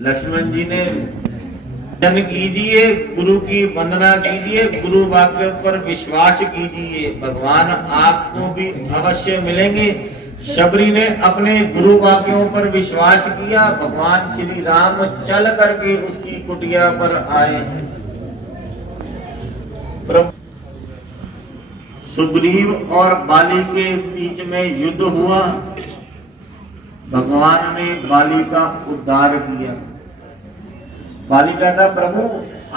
लक्ष्मण जी ने जन कीजिए, गुरु की वंदना कीजिए, गुरु वाक्य पर विश्वास कीजिए, भगवान आपको भी अवश्य मिलेंगे। शबरी ने अपने गुरु वाक्यों पर विश्वास किया, भगवान श्री राम चल करके उसकी कुटिया पर आए। प्रभु सुग्रीव और बाली के बीच में युद्ध हुआ, भगवान ने बाली का उद्धार किया। बाली कहता, प्रभु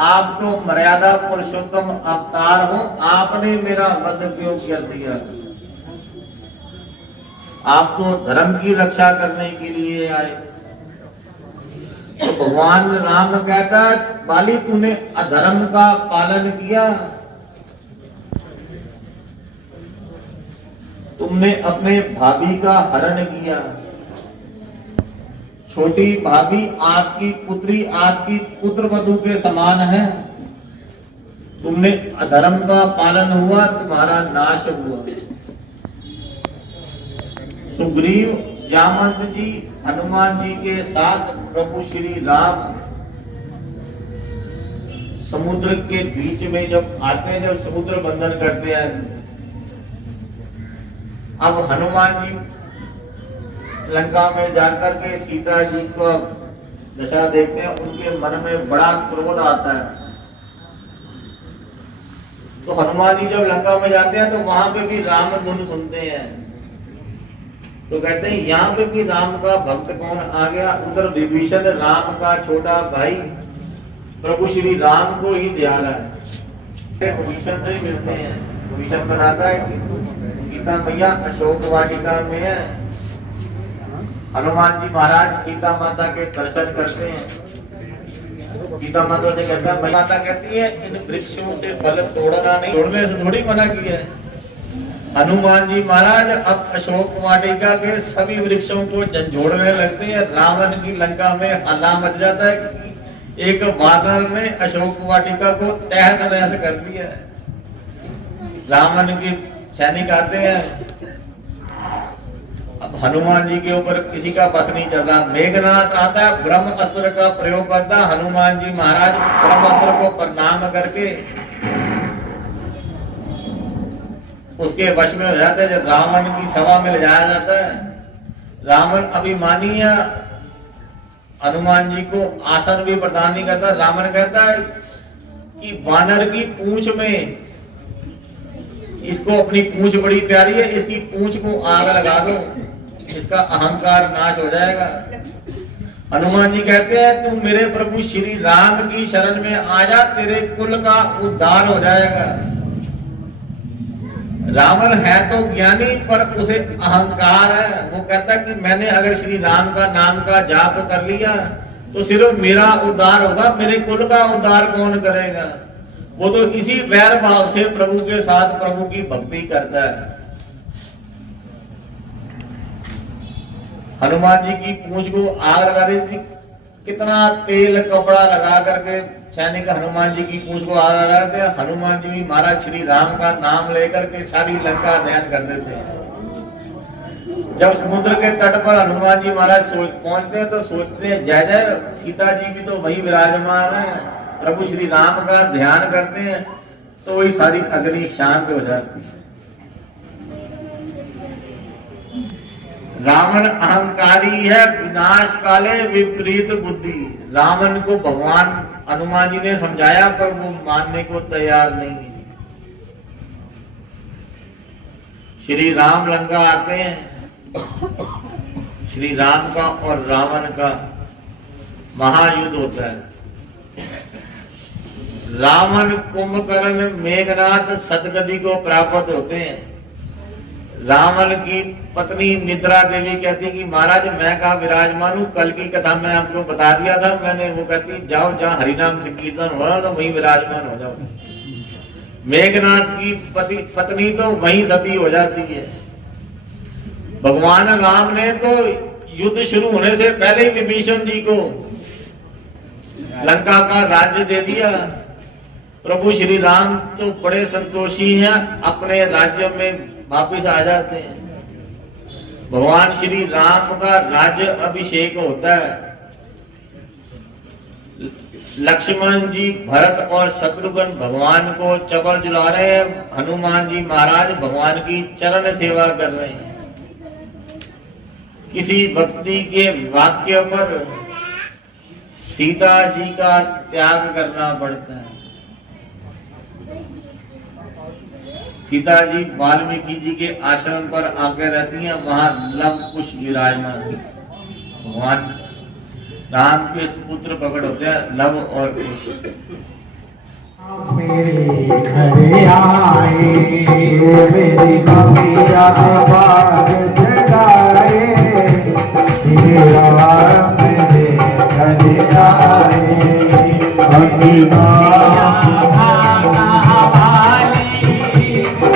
आप तो मर्यादा पुरुषोत्तम अवतार हो, आपने मेरा वध क्यों कर दिया? आप तो धर्म की रक्षा करने के लिए आए। तो भगवान राम कहता, बाली तूने अधर्म का पालन किया, तुमने अपने भाभी का हरण किया। छोटी भाभी आपकी पुत्री, आपकी पुत्र वधू के समान है। तुमने अधर्म का पालन हुआ, तुम्हारा नाश हुआ। सुग्रीव, जामवंत जी, हनुमान जी के साथ प्रभु श्री राम समुद्र के बीच में जब आते हैं, जब समुद्र बंधन करते हैं, अब हनुमान जी लंका में जाकर के सीता जी को दशा देखते हैं, उनके मन में बड़ा क्रोध आता है। तो हनुमान जी जब लंका में जाते हैं तो वहां पे भी राम धुन सुनते हैं, तो कहते हैं यहाँ पे भी राम का भक्त कौन आ गया। उधर विभीषण राम का छोटा भाई प्रभु श्री राम को ही ध्या रहा है। विभीषण से ही मिलते हैं। विभीषण बताता है कि सीता मैया अशोक वाटिका में है। हनुमान जी महाराज सीता माता के दर्शन करते हैं। सीता माता से कहता है, माता कहती है इन वृक्षों से फल तोड़ना नहीं, तोड़ने से थोड़ी मना किया है। हनुमान जी महाराज अब अशोक वाटिका के सभी वृक्षों को झंझोड़ने लगते हैं। रावण की लंका में हल्ला मच जाता है कि एक वानर ने अशोक वाटिका को तहस नहस कर दिया। रावण के सैनिक आते हैं, अब हनुमान जी के ऊपर किसी का बस नहीं चल रहा। मेघनाथ आता है, ब्रह्म अस्त्र का प्रयोग करता। हनुमान जी महाराज ब्रह्म अस्त्र को प्रणाम करके उसके वश में हो जाता है। जब रावण की सभा में ले जाया जाता है, रावण अभिमानी है, हनुमान जी को आसन भी प्रदान नहीं करता। रावण कहता है कि वानर की पूंछ में, इसको अपनी पूंछ बड़ी प्यारी है, इसकी पूंछ को आग लगा दो, इसका अहंकार नाश हो जाएगा। हनुमान जी कहते हैं तू मेरे प्रभु श्री राम की शरण में आ जा, तेरे कुल का उद्धार हो जाएगा। रावण है तो ज्ञानी, पर उसे अहंकार है। वो कहता कि मैंने अगर श्री राम का नाम का जाप कर लिया तो सिर्फ मेरा उद्धार होगा, मेरे कुल का उद्धार कौन करेगा। वो तो इसी वैर भाव से प्रभु के साथ प्रभु की भक्ति करता है। हनुमान जी की पूंछ को आग लगा दी थी। कितना तेल कपड़ा लगा करके सैनिक हनुमान जी की पूंछ को आग लगा देते हैं। हनुमान जी भी महाराज श्री राम का नाम लेकर के सारी लंका ध्यान कर देते हैं। जब समुद्र के तट पर हनुमान जी महाराज पहुंचते हैं तो सोचते हैं जय जय, सीता जी भी तो वही विराजमान है। प्रभु श्री राम का ध्यान करते हैं तो वही सारी अग्नि शांत हो जाती है। रावण अहंकारी है, विनाश काले विपरीत बुद्धि। रावण को भगवान हनुमान जी ने समझाया पर वो मानने को तैयार नहीं। श्री राम लंका आते हैं, श्री राम का और रावण का महायुद्ध होता है। रावण, कुंभकर्ण, मेघनाथ सदगति को प्राप्त होते हैं। रावण की पत्नी निद्रा देवी कहती कि महाराज मैं कहा विराजमान हूं, कल की कथा में आपको बता दिया था मैंने। वो कहती जाओ जहां हरिनाम से कीर्तन हो रहा है वहीं विराजमान हो जाओ। मेघनाथ की पत्नी तो वहीं सती हो जाती है। भगवान राम ने तो युद्ध शुरू होने से पहले ही विभीषण जी को लंका का राज्य दे दिया। प्रभु श्री राम तो बड़े संतोषी हैं, अपने राज्य में वापिस आ जाते हैं। भगवान श्री राम का राज्य अभिषेक होता है। लक्ष्मण जी भरत और शत्रुघ्न भगवान को चपर जुला रहे हैं, हनुमान जी महाराज भगवान की चरण सेवा कर रहे हैं। किसी व्यक्ति के वाक्य पर सीता जी का त्याग करना पड़ता है। सीता जी वाल्मीकि जी के आश्रम पर आकर रहती हैं, वहां लव कुश विराजमान। भगवान राम के पुत्र प्रकट होते हैं लव और कुश। मेरे घर आए मेरी कविता बाग जगाए, मेरे घर आए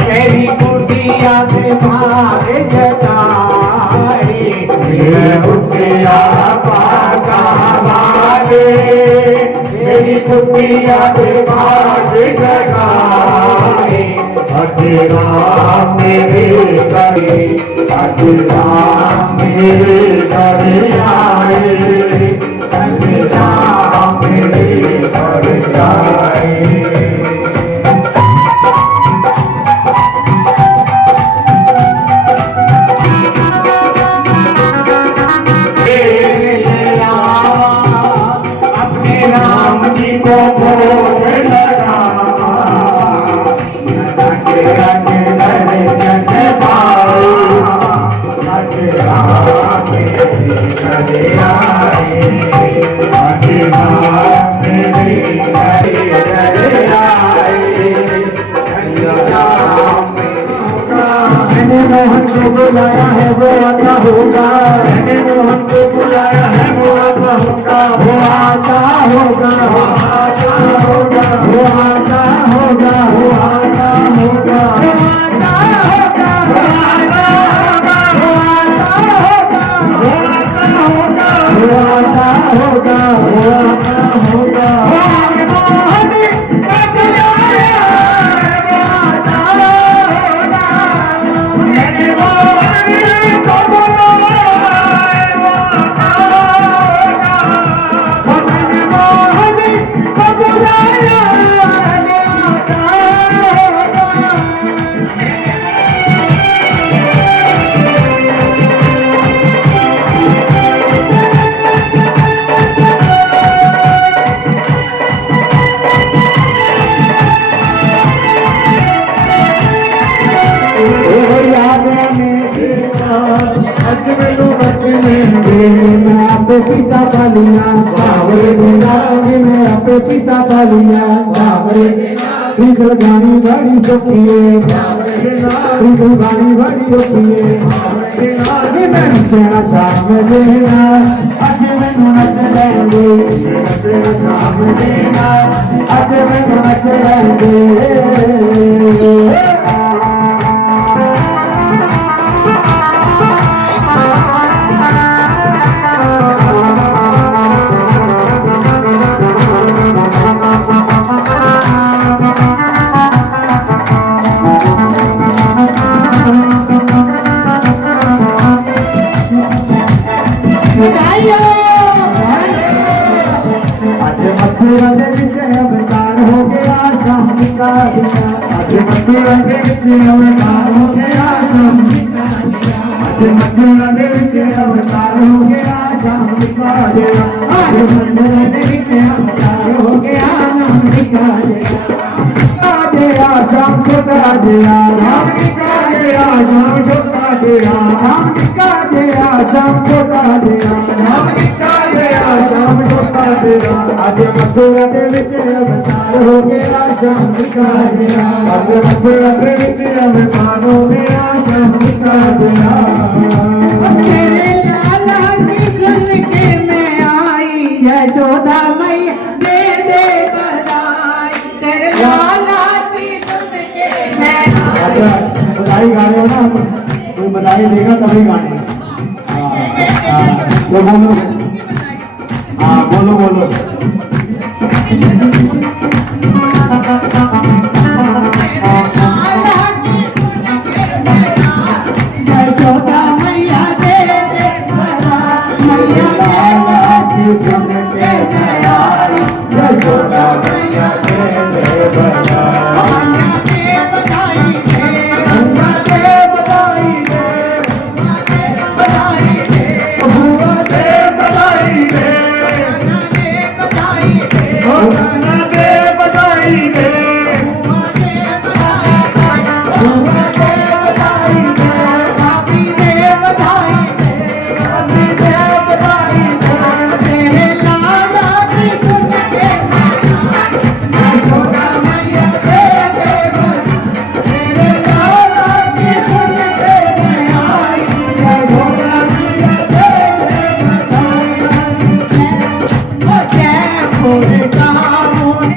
मेरी कुटिया के भाग जगाए, मेरे कुटिया मेरी कुटिया के बाग जगाए, राम मेरे करे राम मेरे करे आए, राम मेरे करे आए। मोहन को बुलाया है वो आता होगा, मैंने मोहन को बुलाया है वो आता होगा, वो आता होगा, वो आता होगा, वो आता होगा, वो आता होगा, वो आता होगा, वो आता होगा, वो आता होगा, वो आता होगा। पिता पालिया सावरे मैं अपने पिता पालिया सावरे प्रीतल गानी बड़ी सखिए, प्रीतल गानी बड़ी सखिए, मैं नचना शाम देना अज मैनू नच लेंगे, नचना शाम देना अज मैनू नच लेंगे। मथुरा के विच अवतार हो गया शाम का दिया, आज मथुरा के विच अवतार हो गया शाम का दिया, आज मथुरा के विच अवतार हो गया शाम का दिया, आज मथुरा के विच अवतार हो गया शाम का दिया, शाम छोटा दिया, शाम का दिया, शाम छोटा दिया, शाम का दिया, शाम छोटा दिया, शाम का दिया, शाम छोटा दिया, आज मथुरा के विच अवतार हो गया शाम का दिया, आज मथुरा के विच अवतार हो गया शाम का दिया। तेरे लाला की सुन के मैं आई यशोदा मैया दे दे बधाई, तेरे लाला की सुन के मैं आई। बधाई गा रहे हो ना, कोई बधाई देगा तभी गाने। तो बोलो, हाँ बोलो बोलो। यशोदा मैया दे दे मैया दे दे